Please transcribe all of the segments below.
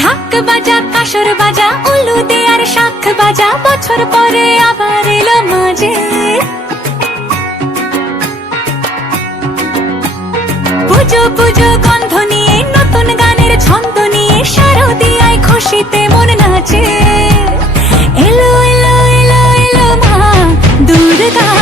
ঢাক বাজা কাসর বাজা উলু দে শাখ বাজা বছর পরে আবার এলো মাঝে পুজো পুজো গন্ধ নিয়ে নতুন গানের ছন্দ নিয়ে শারদিয়ায় খুশিতে মন নাচে এলো এলো এলো এলো মা দুর্গা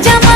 te